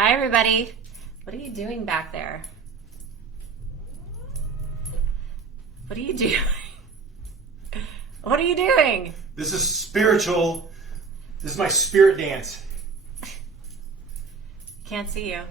Hi, everybody. What are you doing back there? What are you doing? What are you doing? This is spiritual. This is my spirit dance. Can't see you.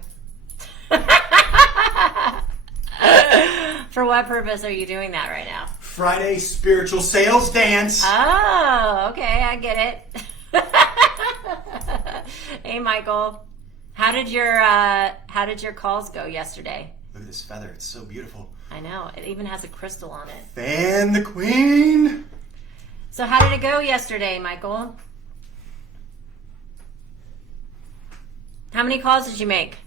For what purpose are you doing that right now? Friday spiritual sales dance. Oh, okay, I get it. Hey, Michael, how did your calls go yesterday? Look at this feather. It's so beautiful. I know. It even has a crystal on it. Fan the queen. So how did it go yesterday, Michael? How many calls did you make?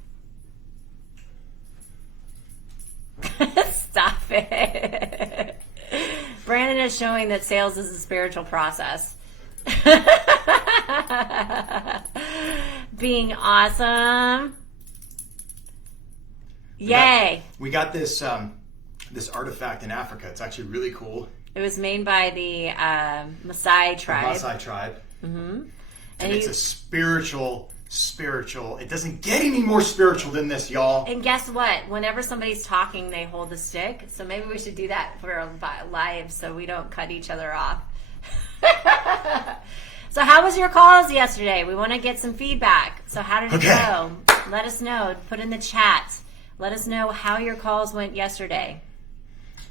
Stop it. Brandon is showing that sales is a spiritual process. Being awesome. Yay. We got this this artifact in Africa. It's actually really cool. It was made by the Maasai tribe. The Maasai tribe. Mm-hmm. And it's a spiritual. It doesn't get any more spiritual than this, y'all. And guess what? Whenever somebody's talking, they hold the stick. So maybe we should do that for our lives so we don't cut each other off. So how was your calls yesterday? We want to get some feedback. So how did it go? Let us know. Put in the chat. Let us know how your calls went yesterday.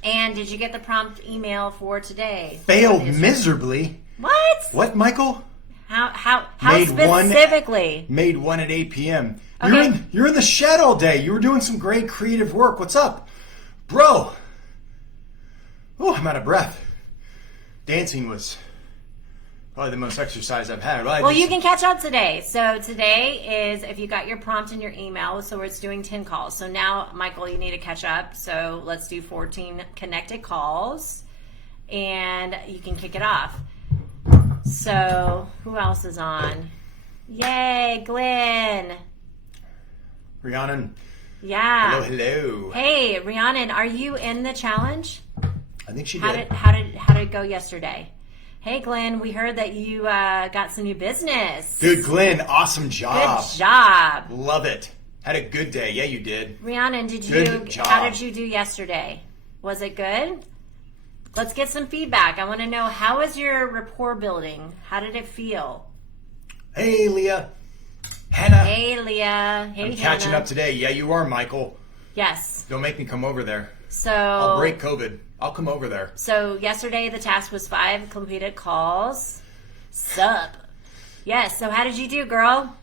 And did you get the prompt email for today? Failed miserably. What? What, Michael? How specifically? Made one at 8 p.m. Okay. You're in the shed all day. You were doing some great creative work. What's up? Bro. Oh, I'm out of breath. Dancing was probably the most exercise I've had. Well, you can catch up today. So today is, if you got your prompt in your email, so it's doing 10 calls. So now, Michael, you need to catch up. So let's do 14 connected calls, and you can kick it off. So, who else is on? Yay, Glenn. Rhiannon. Yeah. Hello. Hey, Rhiannon, are you in the challenge? I think she did. did. How did it go yesterday? Hey, Glenn, we heard that you got some new business. Good, Glenn. Awesome job. Good job. Love it. Had a good day. Yeah, you did. Rhiannon, how did you do yesterday? Was it good? Let's get some feedback. I want to know, how is your rapport building? How did it feel? Hey, Leah. Hannah. Hey, Leah. Hey, I'm catching up today. Yeah, you are, Michael. Yes. Don't make me come over there. So I'll break COVID. I'll come over there. So yesterday the task was 5 completed calls. Sup? Yes. So how did you do, girl?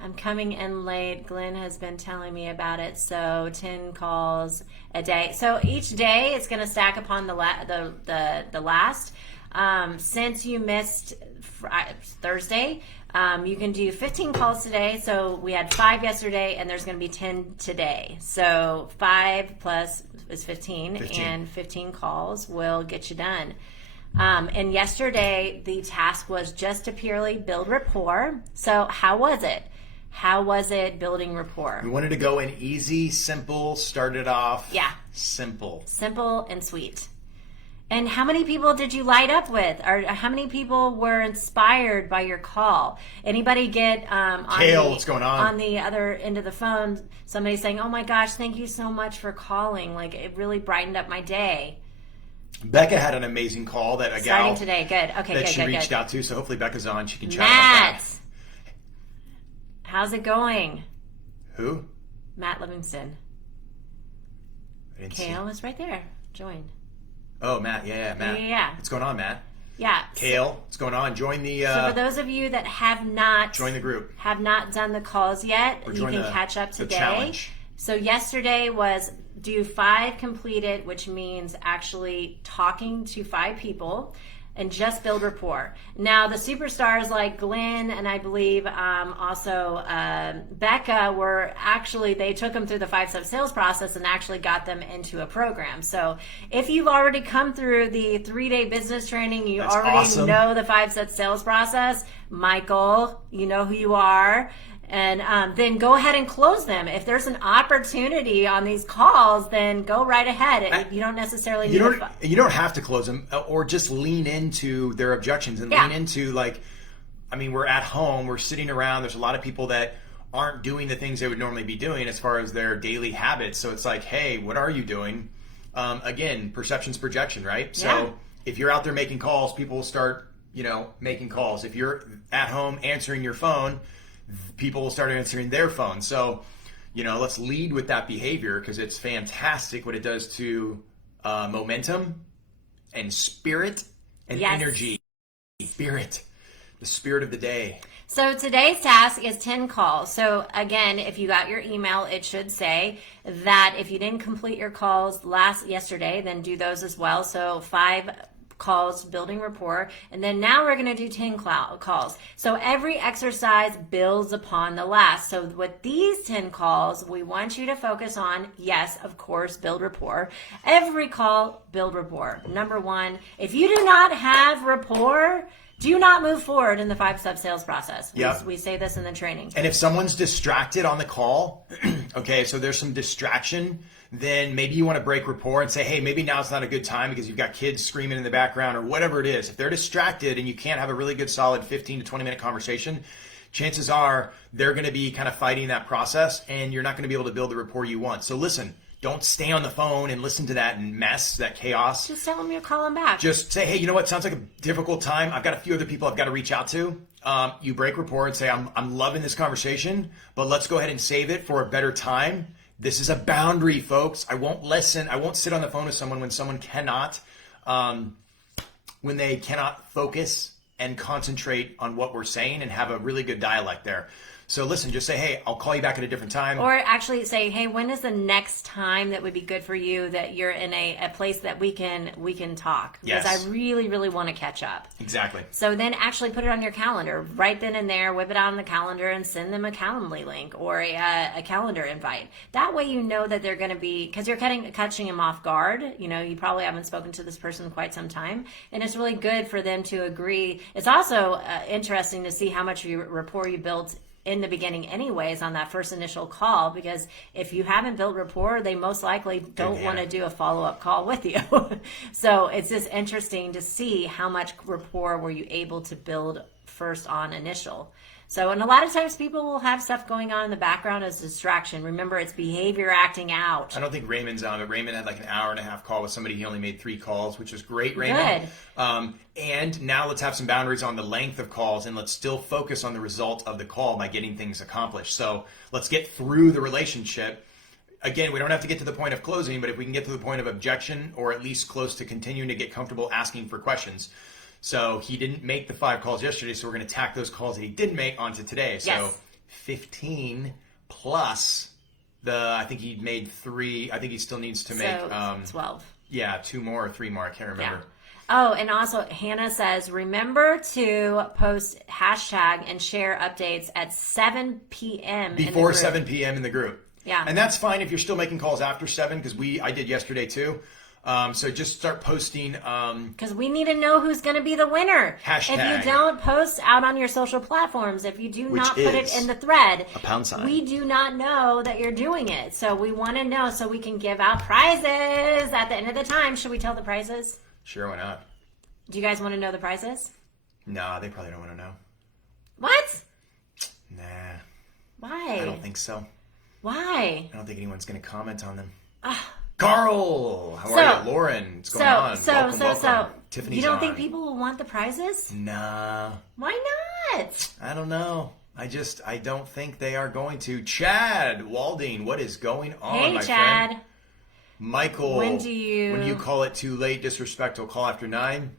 I'm coming in late. Glenn has been telling me about it. So 10 calls a day. So each day it's going to stack upon the last. Since you missed Thursday, you can do 15 calls today. So we had 5 yesterday, and there's going to be 10 today. So 5 plus is 15. And 15 calls will get you done. And yesterday the task was just to purely build rapport. So how was it? How was it building rapport? We wanted to go in easy, simple, started off. Yeah. Simple. Simple and sweet. And how many people did you light up with? Or how many people were inspired by your call? Anybody get Kale, what's going on? On the other end of the phone, somebody saying, "Oh my gosh, thank you so much for calling. Like, it really brightened up my day." Becca had an amazing call that starting today. Good. Okay, that good, she good, reached good. out to. So hopefully Becca's on. She can chat Matt. about that. How's it going? Who? Matt Livingston. Kale is right there. Join. Oh, Matt. Yeah, Matt. Yeah. What's going on, Matt? Yeah. Kale, what's going on? Join the... so for those of you that have not... Join the group. Have not done the calls yet, Or you can catch up the today. challenge. So yesterday was do 5 completed, which means actually talking to 5 people and just build rapport. Now, the superstars like Glenn and I believe also Becca were actually, they took them through the 5-step sales process and actually got them into a program. So if you've already come through the 3-day business training, you That's already awesome. know the 5-step sales process, Michael, you know who you are. And then go ahead and close them. If there's an opportunity on these calls, then go right ahead. You don't necessarily need you don't have to close them, or just lean into their objections and lean into, like, I mean, we're at home, we're sitting around. There's a lot of people that aren't doing the things they would normally be doing as far as their daily habits. So it's like, hey, what are you doing? Again, perception's projection, right? So if you're out there making calls, people will start, making calls. If you're at home answering your phone, people will start answering their phone. So, let's lead with that behavior because it's fantastic what it does to momentum and spirit and energy. Spirit, the spirit of the day. So today's task is 10 calls. So again, if you got your email, it should say that if you didn't complete your calls yesterday, then do those as well. So 5 calls, building rapport. And then now we're going to do 10 calls. So every exercise builds upon the last. So with these 10 calls, we want you to focus on, yes, of course, build rapport. Every call, build rapport. Number 1, if you do not have rapport, do not move forward in the 5-step sales process. We say this in the training. And if someone's distracted on the call, okay, so there's some distraction, then maybe you want to break rapport and say, hey, maybe now's not a good time because you've got kids screaming in the background or whatever it is. If they're distracted and you can't have a really good, solid 15 to 20 minute conversation, chances are they're going to be kind of fighting that process and you're not going to be able to build the rapport you want. So listen. Don't stay on the phone and listen to that mess, that chaos. Just tell them you're calling back. Just say, hey, you know what? Sounds like a difficult time. I've got a few other people I've got to reach out to. You break rapport and say, I'm loving this conversation, but let's go ahead and save it for a better time. This is a boundary, folks. I won't listen. I won't sit on the phone with someone when someone cannot, when they cannot focus and concentrate on what we're saying and have a really good dialect there. So listen, just say, hey, I'll call you back at a different time. Or actually say, hey, when is the next time that would be good for you that you're in a place that we can talk? Because I really, really want to catch up. Exactly. So then actually put it on your calendar. Right then and there, whip it out on the calendar and send them a Calendly link or a calendar invite. That way you know that they're going to be, because you're catching them off guard. You probably haven't spoken to this person in quite some time. And it's really good for them to agree. It's also interesting to see how much rapport you built in the beginning anyways on that first initial call, because if you haven't built rapport, they most likely don't want to do a follow-up call with you. So it's just interesting to see how much rapport were you able to build first on initial. So, and a lot of times people will have stuff going on in the background as distraction. Remember, it's behavior acting out. I don't think Raymond's on it. Raymond had like an hour and a half call with somebody. He only made 3 calls, which is great, Raymond. Good. And now let's have some boundaries on the length of calls, and let's still focus on the result of the call by getting things accomplished. So let's get through the relationship. Again, we don't have to get to the point of closing, but if we can get to the point of objection or at least close to continuing to get comfortable asking for questions. So he didn't make the 5 calls yesterday, so we're going to tack those calls that he did make onto today. So 15 plus I think he made 3. I think he still needs to make 12. Yeah, 2 more or 3 more. I can't remember. Yeah. Oh, and also Hannah says, remember to post hashtag and share updates at 7 p.m. Before 7 p.m. in the group. Yeah. And that's fine if you're still making calls after 7, because I did yesterday too. So just start posting. Because we need to know who's going to be the winner. Hashtag. If you don't post out on your social platforms, if you do not put it in the thread, a £, we do not know that you're doing it. So we want to know so we can give out prizes at the end of the time. Should we tell the prizes? Sure, why not? Do you guys want to know the prizes? Nah, they probably don't want to know. What? Nah. Why? I don't think so. Why? I don't think anyone's going to comment on them. Carl, how are you? Lauren, what's going on? Welcome. Tiffany's you don't on. think people will want the prizes? Nah. Why not? I don't know. I don't think they are going to. Chad Walding, what is going on, my Chad. friend? Michael, when you call it too late, disrespectful, call after 9?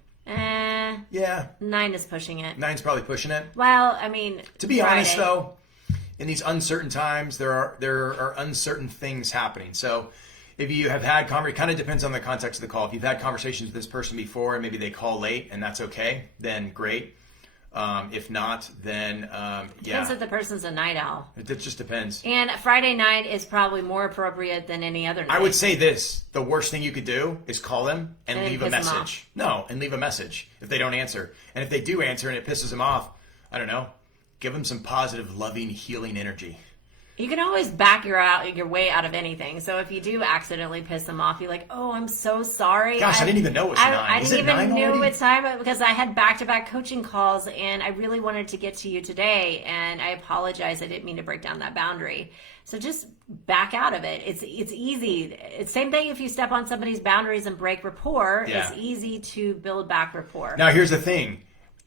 Yeah. 9 is pushing it. 9's probably pushing it. Well, I mean, to be Friday. honest though, in these uncertain times, there are uncertain things happening. So if you have had it kind of depends on the context of the call. If you've had conversations with this person before and maybe they call late and that's okay, then great. If not, then depends if the person's a night owl. It just depends. And Friday night is probably more appropriate than any other night. I would say this: the worst thing you could do is call them and leave a message. No, and leave a message if they don't answer. And if they do answer and it pisses them off, I don't know, give them some positive, loving, healing energy. You can always back your way out of anything. So if you do accidentally piss them off, you're like, "Oh, I'm so sorry." Gosh, I didn't even know it was 9. I Is didn't it even 9 know already? it's time because I had back-to-back coaching calls, and I really wanted to get to you today. And I apologize. I didn't mean to break down that boundary. So just back out of it. It's easy. It's same thing if you step on somebody's boundaries and break rapport. Yeah. It's easy to build back rapport. Now, here's the thing.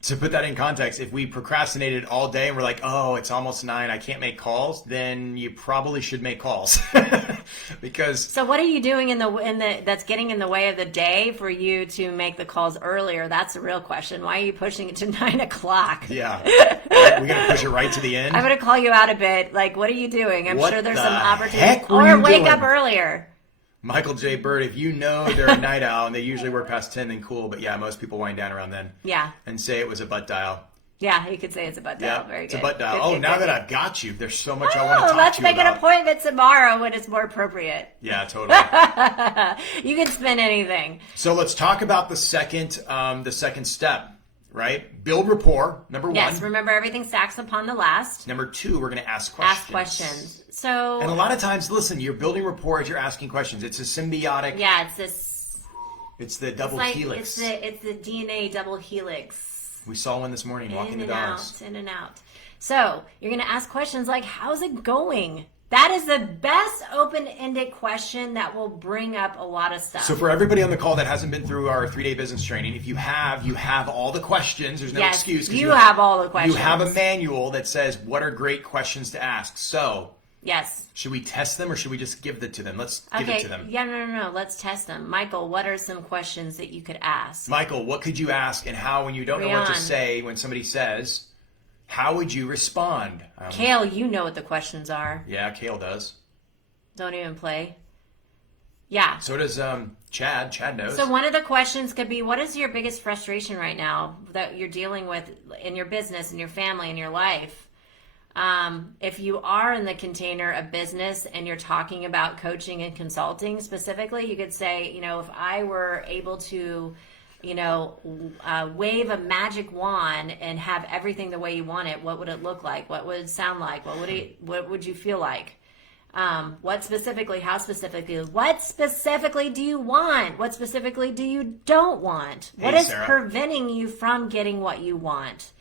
To put that in context, if we procrastinated all day and we're like, oh, it's almost 9, I can't make calls, then you probably should make calls. Because So what are you doing in the that's getting in the way of the day for you to make the calls earlier? That's the real question. Why are you pushing it to 9 o'clock? yeah, we're going to push it right to the end. I'm going to call you out a bit. Like, what are you doing? I'm What sure there's the some opportunities. heck were Or you wake doing? up earlier. Michael J. Bird, if you know they're a night owl and they usually work past 10, then cool. But yeah, most people wind down around then. Yeah. And say it was a butt dial. Yeah, you could say it's a butt dial. Yeah, Very it's good. a butt dial. Good, Oh, now good. that I've got you, there's so much I want to talk Let's to you make about. an appointment tomorrow when it's more appropriate. Yeah, totally. You can spin anything. So let's talk about the second step, right? Build rapport, number 1. Yes, remember everything stacks upon the last. Number 2, we're going to ask questions. Ask questions. So And a lot of times, listen, you're building rapport as you're asking questions. It's a symbiotic. yeah, it's this. It's the double It's like helix. it's the DNA double helix. We saw one this morning walking the In and dogs. out, in and out. So you're going to ask questions like, "How's it going?" That is the best open-ended question that will bring up a lot of stuff. So for everybody on the call that hasn't been through our 3-day business training, if you have all the questions. There's no yes, excuse. 'Cause you have all the questions. You have a manual that says what are great questions to ask. So yes. should we test them or should we just give it to them? Let's give it Okay. to them. Yeah. No. Let's test them. Michael, what are some questions that you could ask? Michael, what could you ask and how, when you don't know what to Rian. say, when somebody says, how would you respond? Kale, you know what the questions are. Yeah, Kale does. Don't even play. Yeah. So does Chad. Chad knows. So one of the questions could be, what is your biggest frustration right now that you're dealing with in your business, in your family, in your life? If you are in the container of business and you're talking about coaching and consulting specifically, you could say, if I were able to, wave a magic wand and have everything the way you want it, what would it look like? What would it sound like? What would you feel like? What specifically, how specifically, what specifically do you want? What specifically do you don't want? What is Sarah. preventing you from getting what you want?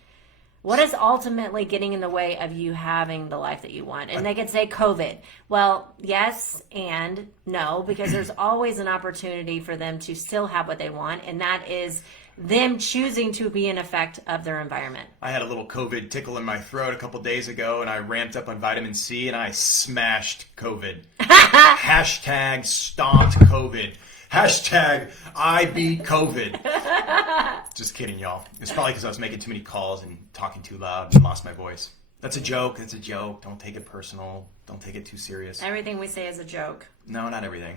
What is ultimately getting in the way of you having the life that you want? And they could say COVID. Well, yes and no, because there's always an opportunity for them to still have what they want, and that is them choosing to be an effect of their environment. I had a little COVID tickle in my throat a couple days ago, and I ramped up on vitamin C, and I smashed COVID. Hashtag stomped COVID. Hashtag I beat COVID. Just kidding, y'all. It's probably because I was making too many calls and talking too loud and lost my voice. That's a joke. That's a joke. Don't take it personal. Don't take it too serious. Everything we say is a joke. No, not everything.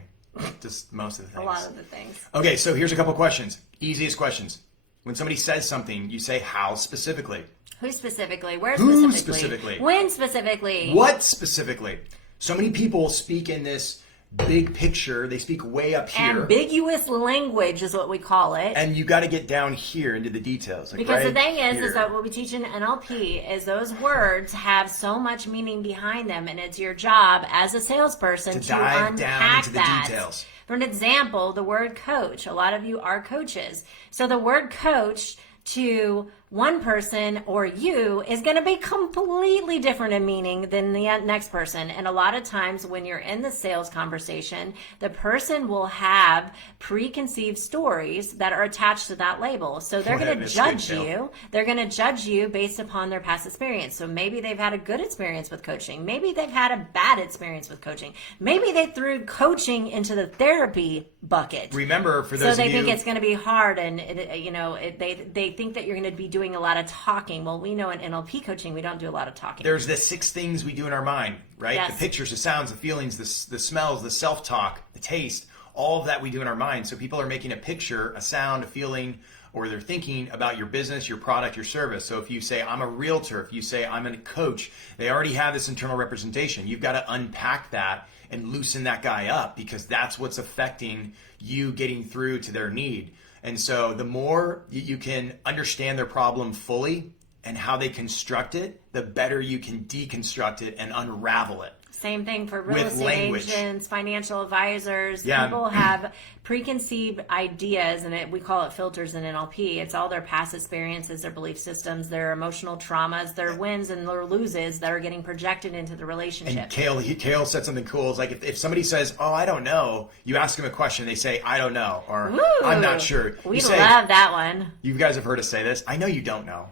Just most of the A things. lot of the things. Okay, so here's a couple questions. Easiest questions. When somebody says something, you say how specifically. Who specifically? Where Who specifically? specifically? When specifically? What specifically? So many people speak in this big picture. They speak way up here. Ambiguous language is what we call it. And you got to get down here into the details. Like Because right the thing is here. that what we teach in NLP is those words have so much meaning behind them, and it's your job as a salesperson to dive unpack down into the that. details. For an example, the word coach. A lot of you are coaches. So the word coach to one person or you is going to be completely different in meaning than the next person. And a lot of times when you're in the sales conversation, the person will have preconceived stories that are attached to that label. So they're going to That's judge good, Phil. you. They're going to judge you based upon their past experience. So maybe they've had a good experience with coaching. Maybe they've had a bad experience with coaching. Maybe they threw coaching into the therapy bucket. Remember, for So those they of you, think it's going to be hard, and they think that you're going to be doing a lot of talking. Well, we know in NLP coaching we don't do a lot of talking. there's the 6 things we do in our mind, right? Yes. The pictures, the sounds, the feelings, the smells, the self-talk, the taste, all of that we do in our mind. So people are making a picture, a sound, a feeling, or they're thinking about your business, your product, your service. So if you say, I'm a realtor, if you say, I'm a coach, they already have this internal representation. You've got to unpack that and loosen that guy up, because that's what's affecting you getting through to their need. And so the more you can understand their problem fully and how they construct it, the better you can deconstruct it and unravel it. Same thing for real With estate language. agents, financial advisors. Yeah. People have preconceived ideas, and we call it filters in NLP. It's all their past experiences, their belief systems, their emotional traumas, their wins and their loses that are getting projected into the relationship. And Kale said something cool. It's like if somebody says, "Oh, I don't know," you ask them a question, they say, "I don't know," or Ooh, "I'm not sure." We say, love that one. You guys have heard us say this. I know you don't know.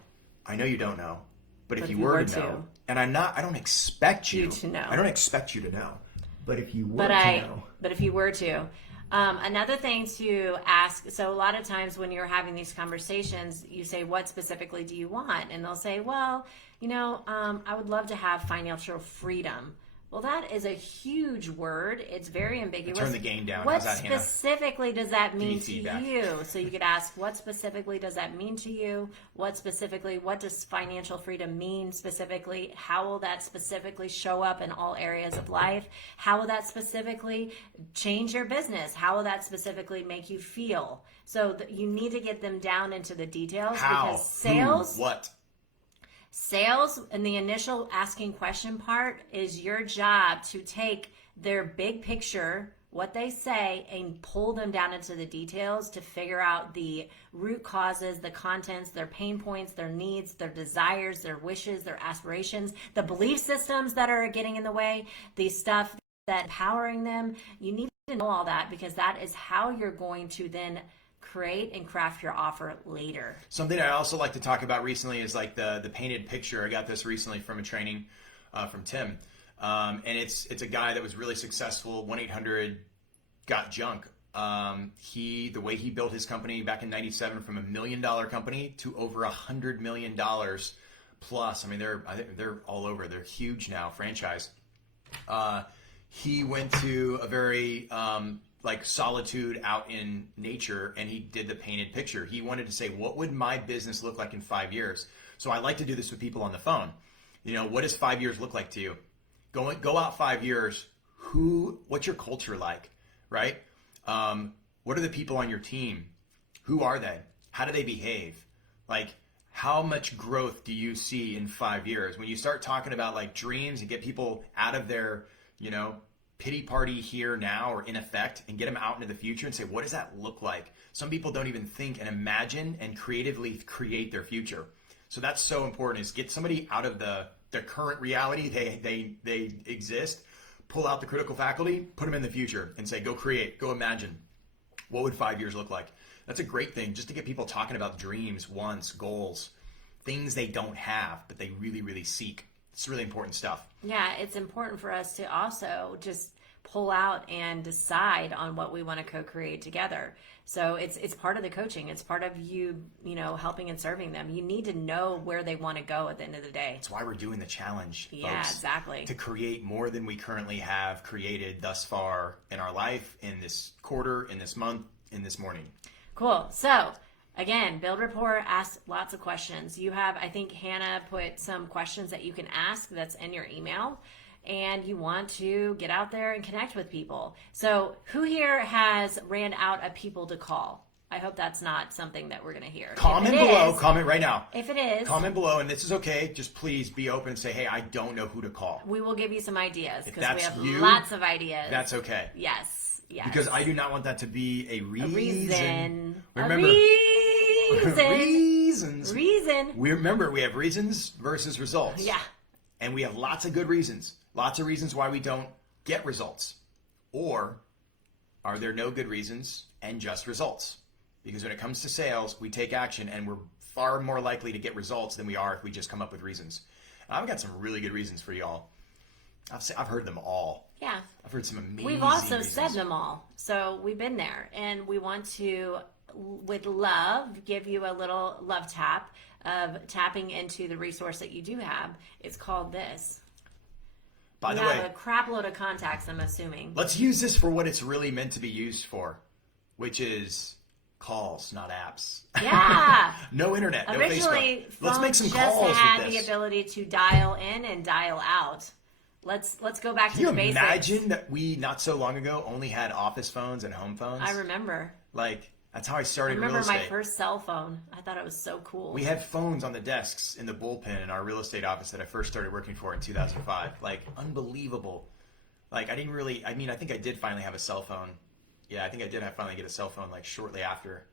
I know you don't know. But if you were to know, and I don't expect you to know. I don't expect you to know. But if you were to know. But if you were to. Another thing to ask, so a lot of times when you're having these conversations, you say, what specifically do you want? And they'll say, well, I would love to have financial freedom. Well, that is a huge word. It's very ambiguous. Turn the gain down. What How's that, Hannah? specifically does that mean to feedback. you? So you could ask, what specifically does that mean to you? What does financial freedom mean specifically? How will that specifically show up in all areas of life? How will that specifically change your business? How will that specifically make you feel? So you need to get them down into the details. How? Because sales... Who? What? Sales and the initial asking question part is your job to take their big picture, what they say, and pull them down into the details to figure out the root causes, the contents, their pain points, their needs, their desires, their wishes, their aspirations, the belief systems that are getting in the way, the stuff that's empowering them. You need to know all that because that is how you're going to then create and craft your offer later. Something I also like to talk about recently is like the painted picture. I got this recently from a training from Tim. And it's a guy that was really successful, 1-800 got junk. The way he built his company back in 97 from $1 million company to over $100 million plus. I mean, they're all over. They're huge now, franchise. He went to a very solitude out in nature, and he did the painted picture. He wanted to say, what would my business look like in 5 years? So I like to do this with people on the phone. What does 5 years look like to you? Go out 5 years. What's your culture like, right? What are the people on your team? Who are they? How do they behave? Like, how much growth do you see in 5 years? When you start talking about like dreams and get people out of their, pity party here now or in effect and get them out into the future and say, what does that look like? Some people don't even think and imagine and creatively create their future. So that's so important, is get somebody out of their current reality. They exist, pull out the critical faculty, put them in the future and say, go create, go imagine. What would 5 years look like? That's a great thing, just to get people talking about dreams, wants, goals, things they don't have, but they really, really seek. It's really important stuff. Yeah, it's important for us to also just pull out and decide on what we want to co-create together. So it's part of the coaching. It's part of you, helping and serving them. You need to know where they want to go at the end of the day. That's why we're doing the challenge, Yeah, folks, exactly. to create more than we currently have created thus far in our life, in this quarter, in this month, in this morning. Cool. So again, build rapport, ask lots of questions. I think Hannah put some questions that you can ask that's in your email, and you want to get out there and connect with people. So who here has ran out of people to call? I hope that's not something that we're going to hear. Comment below. Comment right now. If it is. Comment below, and this is okay. Just please be open and say, hey, I don't know who to call. We will give you some ideas because we have you, lots of ideas. That's okay. Yes. Because I do not want that to be a reason. Remember, reasons. We have reasons versus results. Yeah. And we have lots of good reasons. Lots of reasons why we don't get results. Or are there no good reasons and just results? Because when it comes to sales, we take action and we're far more likely to get results than we are if we just come up with reasons. And I've got some really good reasons for y'all. I've heard them all. Yeah. I've heard some amazing We've also reasons. said them all. So we've been there. And we want to, with love, give you a little love tap of tapping into the resource that you do have. It's called this. By the way, way, have a crap load of contacts, I'm assuming. Let's use this for what it's really meant to be used for, which is calls, not apps. Yeah. No internet, no Originally, Facebook. Let's make some just calls had with the this. ability to dial in and dial out. Let's go back to the basics. Can you imagine that we, not so long ago, only had office phones and home phones? I remember. Like, That's how I I started real remember estate. my first cell phone. I thought it was so cool. We had phones on the desks in the bullpen in our real estate office that I first started working for in 2005. Like, unbelievable. Like, I think I did finally have a cell phone. Yeah, I think I did finally get a cell phone, like, shortly after.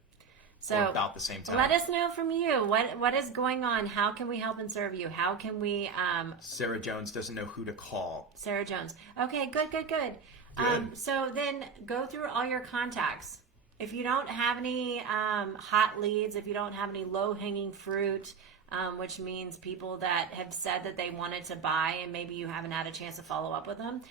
So or about the same time. let us know from you. What is going on? How can we help and serve you? How can we... Sarah Jones doesn't know who to call. Sarah Jones. Okay, good. Good. So then go through all your contacts. If you don't have any hot leads, if you don't have any low-hanging fruit, which means people that have said that they wanted to buy and maybe you haven't had a chance to follow up with them,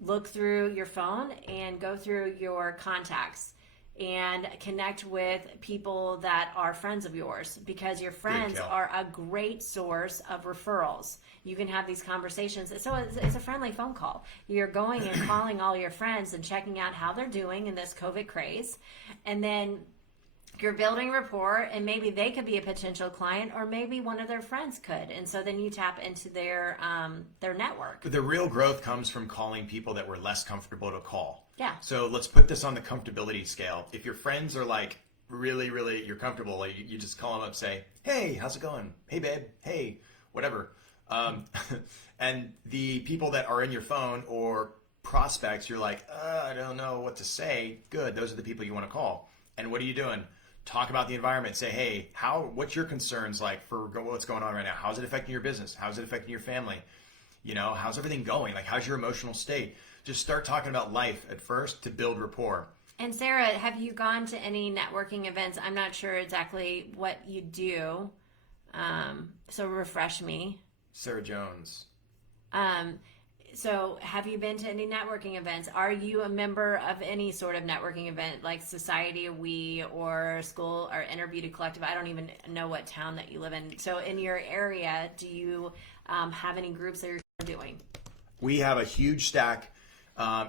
look through your phone and go through your contacts and connect with people that are friends of yours, because your friends are a great source of referrals. You can have these conversations. So it's a friendly phone call. You're going and calling all your friends and checking out how they're doing in this COVID craze. And then you're building rapport, and maybe they could be a potential client, or maybe one of their friends could. And so then you tap into their network. The real growth comes from calling people that were less comfortable to call. Yeah. So let's put this on the comfortability scale. If your friends are like really, really, you're comfortable, like you just call them up, say, hey, how's it going? Hey, babe. Hey, whatever. And the people that are in your phone or prospects, you're like, I don't know what to say. Good. Those are the people you want to call. And what are you doing? Talk about the environment. Say, hey, what's your concerns like for what's going on right now? How's it affecting your business? How's it affecting your family? You know, how's everything going? Like, how's your emotional state? Just start talking about life at first to build rapport. And Sarah, have you gone to any networking events? I'm not sure exactly what you do. So refresh me. Sarah Jones. So have you been to any networking events? Are you a member of any sort of networking event like Society of We or School or Interview to Collective? I don't even know what town that you live in. So in your area, do you have any groups that you're doing? We have a huge stack.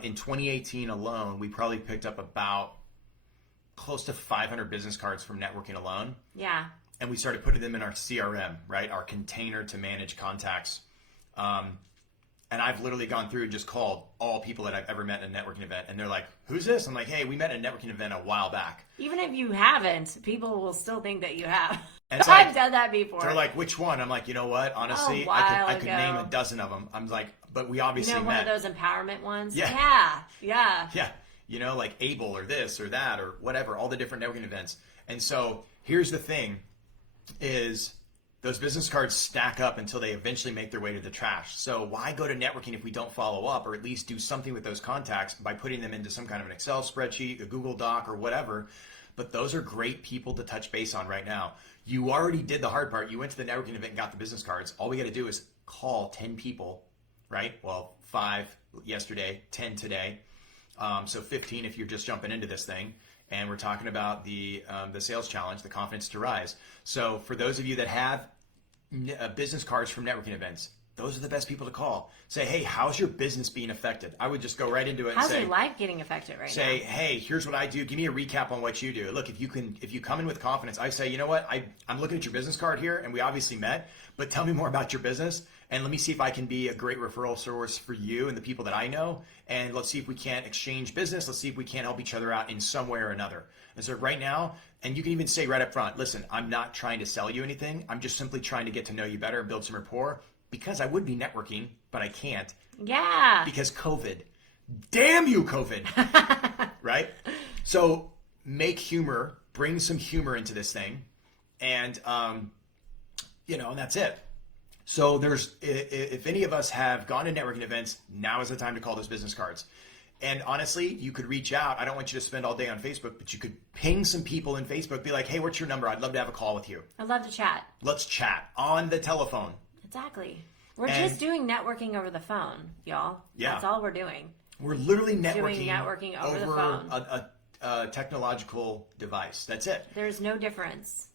In 2018 alone, we probably picked up about close to 500 business cards from networking alone. Yeah. And we started putting them in our CRM, right? Our container to manage contacts. And I've literally gone through and just called all people that I've ever met at a networking event. And they're like, who's this? I'm like, hey, we met at a networking event a while back. Even if you haven't, people will still think that you have. And so I've done that before. They're like, which one? I'm like, you know what? Honestly, I could name a dozen of them. I'm like, but we obviously met. One of those empowerment ones? Yeah. Yeah. You know, like Able or this or that or whatever, all the different networking events. And so here's the thing is those business cards stack up until they eventually make their way to the trash. So why go to networking if we don't follow up or at least do something with those contacts by putting them into some kind of an Excel spreadsheet, a Google Doc or whatever. But those are great people to touch base on right now. You already did the hard part. You went to the networking event and got the business cards. All we got to do is call 10 people, right? Well, 5 yesterday, 10 today. So 15 if you're just jumping into this thing. And we're talking about the sales challenge, the confidence to rise. So for those of you that have business cards from networking events, those are the best people to call. Say, hey, how's your business being affected? I would just go right into it and how's say, your life getting affected right now? Say, hey, here's what I do. Give me a recap on what you do. Look, if you come in with confidence, I say, you know what? I'm looking at your business card here, and we obviously met, but tell me more about your business, and let me see if I can be a great referral source for you and the people that I know, and let's see if we can't exchange business. Let's see if we can't help each other out in some way or another. And so right now, and you can even say right up front, listen, I'm not trying to sell you anything. I'm just simply trying to get to know you better and build some rapport. Because I would be networking, but I can't. Yeah. Because COVID. Damn you, COVID. Right? So make humor, bring some humor into this thing. And, and that's it. So if any of us have gone to networking events, now is the time to call those business cards. And honestly, you could reach out. I don't want you to spend all day on Facebook, but you could ping some people in Facebook. Be like, hey, what's your number? I'd love to have a call with you. I'd love to chat. Let's chat on the telephone. Exactly. We're just doing networking over the phone, y'all. Yeah. That's all we're doing. We're literally networking over the phone. A technological device. That's it. There's no difference.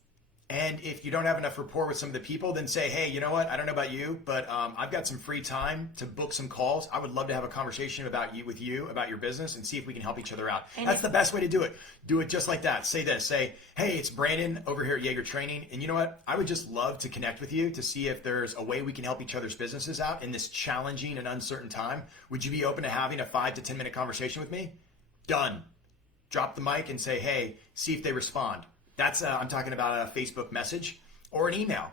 And if you don't have enough rapport with some of the people, then say, hey, you know what? I don't know about you, but I've got some free time to book some calls. I would love to have a conversation about your business and see if we can help each other out. And that's the best way to do it. Do it just like that. Say this. Say, hey, it's Brandon over here at Yager Training. And you know what? I would just love to connect with you to see if there's a way we can help each other's businesses out in this challenging and uncertain time. Would you be open to having a 5 to 10 minute conversation with me? Done. drop the mic and say, hey, see if they respond. That's I'm talking about a Facebook message or an email.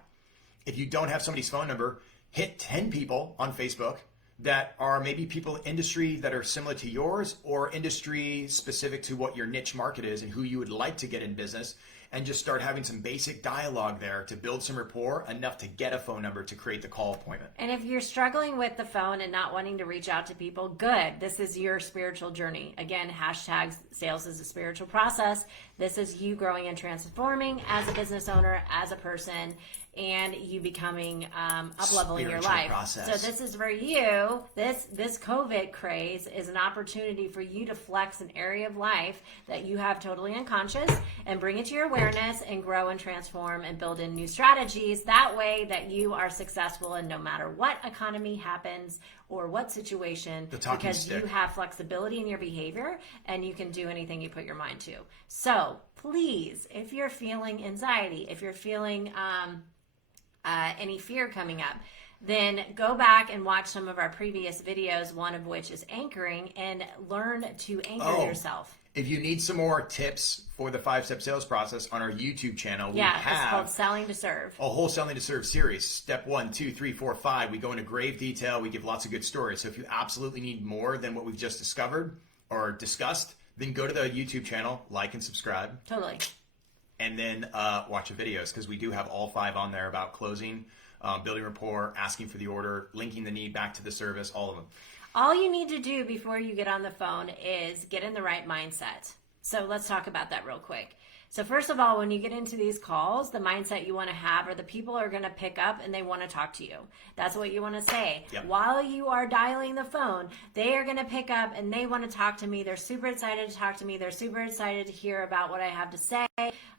If you don't have somebody's phone number, hit 10 people on Facebook that are maybe people in industry that are similar to yours or industry specific to what your niche market is and who you would like to get in business, and just start having some basic dialogue there to build some rapport enough to get a phone number to create the call appointment. And if you're struggling with the phone and not wanting to reach out to people, good. This is your spiritual journey. Again, hashtag sales is a spiritual process. This is you growing and transforming as a business owner, as a person, and you becoming up-leveling your life. Process. So this is for you. This COVID craze is an opportunity for you to flex an area of life that you have totally unconscious and bring it to your awareness and grow and transform and build in new strategies. That way that you are successful in no matter what economy happens or what situation, because you have flexibility in your behavior and you can do anything you put your mind to. So please, if you're feeling anxiety, if you're feeling any fear coming up, then go back and watch some of our previous videos, one of which is anchoring, and learn to anchor yourself. If you need some more tips for the 5-step sales process on our YouTube channel, we it's have called Selling to Serve. A whole Selling to Serve series. Step 1, 2, 3, 4, 5. We go into grave detail. We give lots of good stories. So if you absolutely need more than what we've just discovered or discussed, then go to the YouTube channel, like and subscribe. Totally. And then watch the videos, because we do have all 5 on there about closing, building rapport, asking for the order, linking the need back to the service, all of them. All you need to do before you get on the phone is get in the right mindset. So let's talk about that real quick. So first of all, when you get into these calls, the mindset you want to have are the people are going to pick up and they want to talk to you. That's what you want to say. Yep. While you are dialing the phone, they are going to pick up and they want to talk to me. They're super excited to talk to me. They're super excited to hear about what I have to say.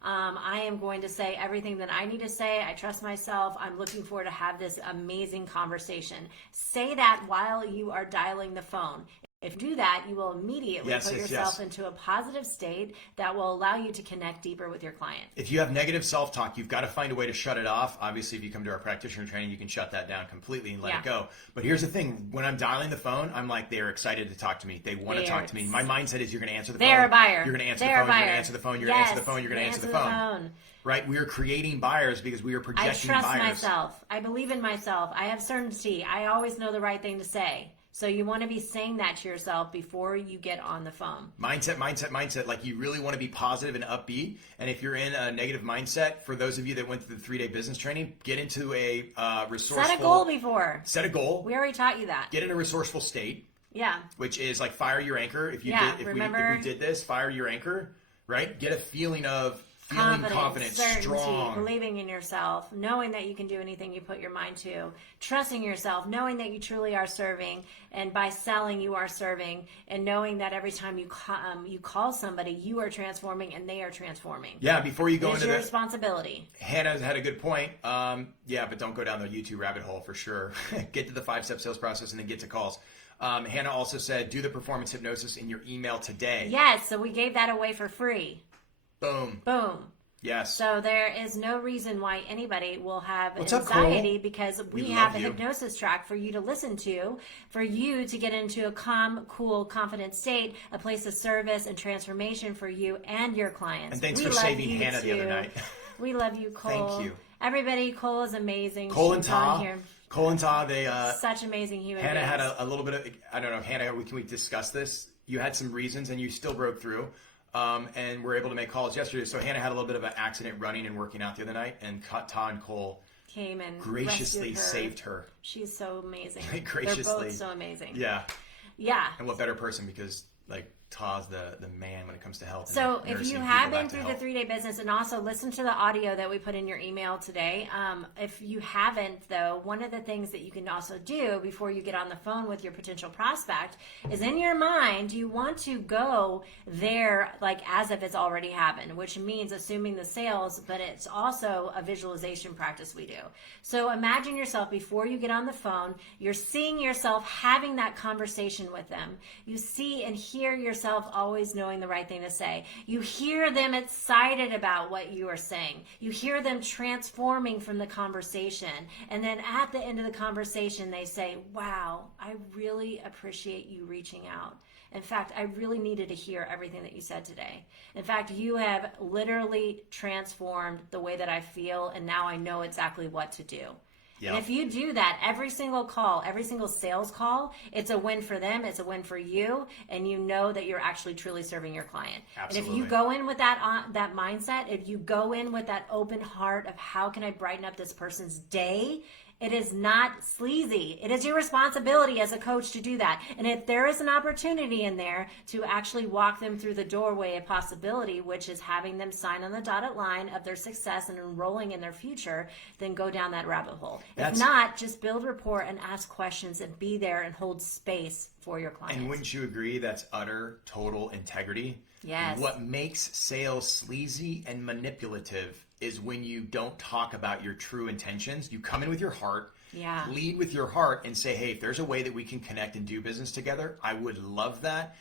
I am going to say everything that I need to say. I trust myself. I'm looking forward to have this amazing conversation. Say that while you are dialing the phone. If you do that, you will immediately put yourself into a positive state that will allow you to connect deeper with your client. If you have negative self-talk, you've got to find a way to shut it off. Obviously, if you come to our practitioner training, you can shut that down completely and let it go. But here's the thing. When I'm dialing the phone, I'm like, they're excited to talk to me. They want to talk to me. My mindset is, you're going to answer the phone. They're a buyer. You're going to answer the phone. You're going to answer the phone. You're going to answer the phone. You're going to answer the phone. Right? We are creating buyers because we are projecting buyers. I trust myself. I believe in myself. I have certainty. I always know the right thing to say. So you want to be saying that to yourself before you get on the phone. Mindset. Like, you really want to be positive and upbeat. And if you're in a negative mindset, for those of you that went through the 3-day business training, get into a resourceful... Set a goal before. Set a goal. We already taught you that. Get in a resourceful state. Yeah. Which is like fire your anchor. If we did this, fire your anchor, right? Get a feeling of feeling confident, certainty, strong, believing in yourself, knowing that you can do anything you put your mind to, trusting yourself, knowing that you truly are serving, and by selling you are serving, and knowing that every time you call somebody, you are transforming and they are transforming. Yeah, before you go into your responsibility. Hannah had a good point. But don't go down the YouTube rabbit hole for sure. Get to the 5-step sales process and then get to calls. Hannah also said, do the performance hypnosis in your email today. Yes, so we gave that away for free. Boom. Yes. So there is no reason why anybody will have anxiety, because we have a hypnosis track for you to listen to, for you to get into a calm, cool, confident state, a place of service and transformation for you and your clients. And thanks for saving Hannah the other night. We love you, Cole. Thank you. Everybody, Cole is amazing. Cole and Ta, they such amazing human Hannah beings. had a little bit of, I don't know, Hannah, can we discuss this? You had some reasons and you still broke through. And were able to make calls yesterday. So Hannah had a little bit of an accident running and working out the other night, and Ta and Cole came and graciously saved her. She's so amazing. Graciously. They're both so amazing. Yeah. Yeah. And what better person, because like Ta's the man when it comes to health. So if you have been through the 3-day business, and also listen to the audio that we put in your email today. If you haven't, though, one of the things that you can also do before you get on the phone with your potential prospect is, in your mind, you want to go there like as if it's already happened, which means assuming the sales, but it's also a visualization practice we do. So imagine yourself before you get on the phone, you're seeing yourself having that conversation with them. You see and hear yourself yourself always knowing the right thing to say. You hear them excited about what you are saying. You hear them transforming from the conversation. And then at the end of the conversation, they say, wow, I really appreciate you reaching out. In fact, I really needed to hear everything that you said today. In fact, you have literally transformed the way that I feel, and now I know exactly what to do. Yep. And if you do that, every single call, every single sales call, it's a win for them, it's a win for you, and you know that you're actually truly serving your client. Absolutely. And if you go in with that mindset, if you go in with that open heart of how can I brighten up this person's day, it is not sleazy. It is your responsibility as a coach to do that. And if there is an opportunity in there to actually walk them through the doorway of possibility, which is having them sign on the dotted line of their success and enrolling in their future, then go down that rabbit hole. If not, just build rapport and ask questions and be there and hold space for your clients. And wouldn't you agree that's utter, total integrity? Yes. What makes sales sleazy and manipulative is when you don't talk about your true intentions. You come in with your heart, lead with your heart, and say, hey, if there's a way that we can connect and do business together, I would love that.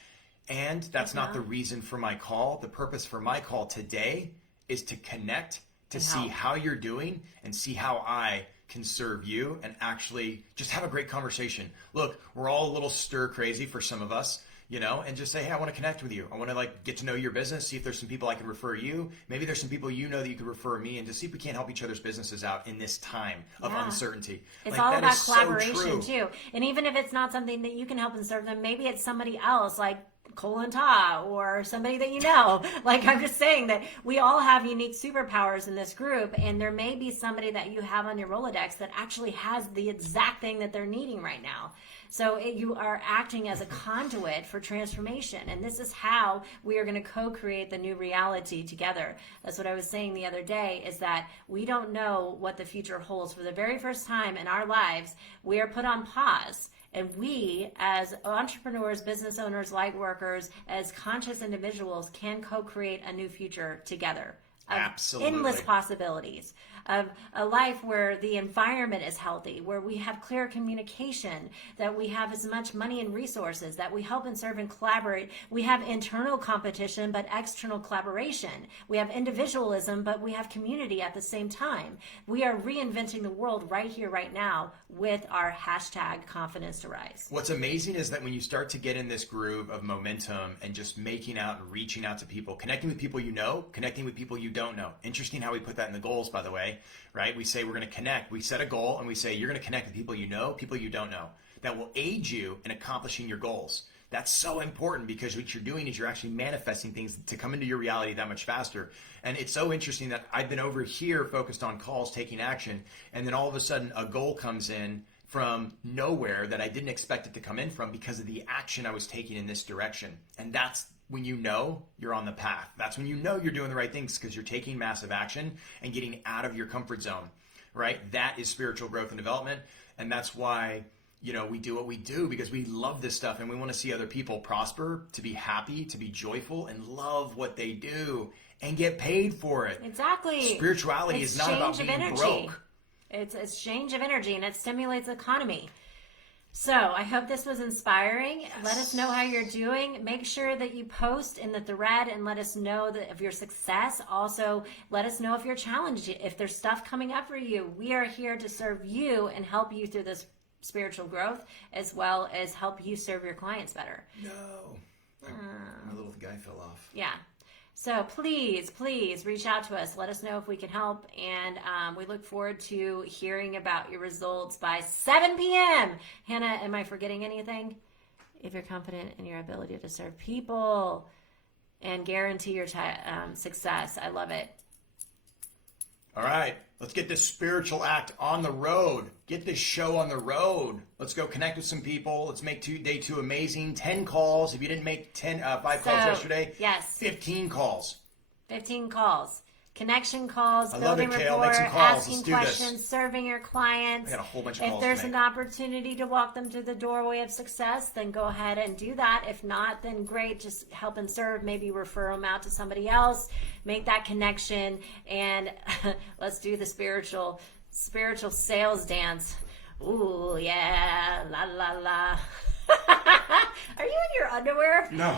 And that's not the reason for my call. The purpose for my call today is to connect, to see how you're doing and see how I can serve you and actually just have a great conversation. Look, we're all a little stir crazy for some of us. And just say, hey, I want to connect with you. I want to get to know your business, see if there's some people I can refer you. Maybe there's some people that you could refer me, and to see if we can't help each other's businesses out in this time of uncertainty. It's all about collaboration too. And even if it's not something that you can help and serve them, maybe it's somebody else like Cole and Ta or somebody that you know. I'm just saying that we all have unique superpowers in this group, and there may be somebody that you have on your Rolodex that actually has the exact thing that they're needing right now. So you are acting as a conduit for transformation. And this is how we are going to co-create the new reality together. That's what I was saying the other day, is that we don't know what the future holds. For the very first time in our lives, we are put on pause. And we, as entrepreneurs, business owners, light workers, as conscious individuals, can co-create a new future together. Absolutely. Endless possibilities of a life where the environment is healthy, where we have clear communication, that we have as much money and resources, that we help and serve and collaborate. We have internal competition, but external collaboration. We have individualism, but we have community at the same time. We are reinventing the world right here, right now, with our hashtag confidence to rise. What's amazing is that when you start to get in this groove of momentum and just making out and reaching out to people, connecting with people you know, connecting with people you don't know. Interesting how we put that in the goals, by the way, right? We say we're going to connect. We set a goal and we say you're going to connect with people you know, people you don't know. That will aid you in accomplishing your goals. That's so important because what you're doing is you're actually manifesting things to come into your reality that much faster. And it's so interesting that I've been over here focused on calls, taking action, and then all of a sudden a goal comes in from nowhere that I didn't expect it to come in from because of the action I was taking in this direction. And that's when you know you're on the path. That's when you know you're doing the right things, because you're taking massive action and getting out of your comfort zone, right? That is spiritual growth and development. And that's why, we do what we do, because we love this stuff and we want to see other people prosper, to be happy, to be joyful, and love what they do and get paid for it. Exactly. Spirituality is not about being broke. It's exchange of energy, and it stimulates the economy. So I hope this was inspiring. Yes. Let us know how you're doing. Make sure that you post in the thread and let us know of your success. Also, let us know if you're challenged, if there's stuff coming up for you. We are here to serve you and help you through this spiritual growth, as well as help you serve your clients better. No. My little guy fell off. Yeah. So please reach out to us. Let us know if we can help. And we look forward to hearing about your results by 7 p.m. Hannah, am I forgetting anything? If you're confident in your ability to serve people and guarantee your success. I love it. All right. Let's get this spiritual act on the road. Get this show on the road. Let's go connect with some people. Let's make day 2 amazing. 10 calls. If you didn't make 5 calls yesterday, yes. 15 calls. 15 calls. Connection calls, I building love it, Kale. rapport, Make some calls. asking Let's do questions, this. serving your clients. I got a whole bunch of calls If there's to make. an opportunity to walk them through the doorway of success, then go ahead and do that. If not, then great. Just help and serve. Maybe refer them out to somebody else. Make that connection, and let's do the spiritual sales dance. Ooh, yeah, la la la. Are you in your underwear? No.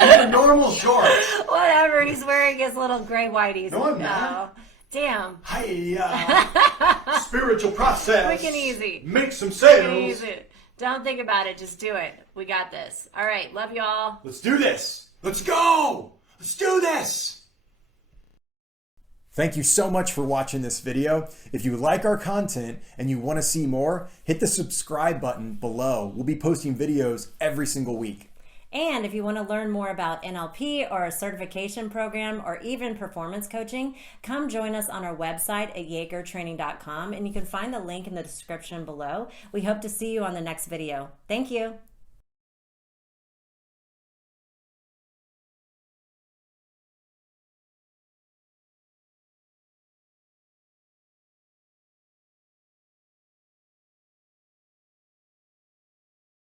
These are normal shorts. Whatever. He's wearing his little gray whiteies. No, I'm not. Damn. Hi, spiritual process. Quick and easy. Make some sales. Easy. Don't think about it. Just do it. We got this. All right. Love y'all. Let's do this. Let's go. Let's do this. Thank you so much for watching this video. If you like our content and you want to see more, hit the subscribe button below. We'll be posting videos every single week. And if you want to learn more about NLP or a certification program or even performance coaching, come join us on our website at yagertraining.com, and you can find the link in the description below. We hope to see you on the next video. Thank you.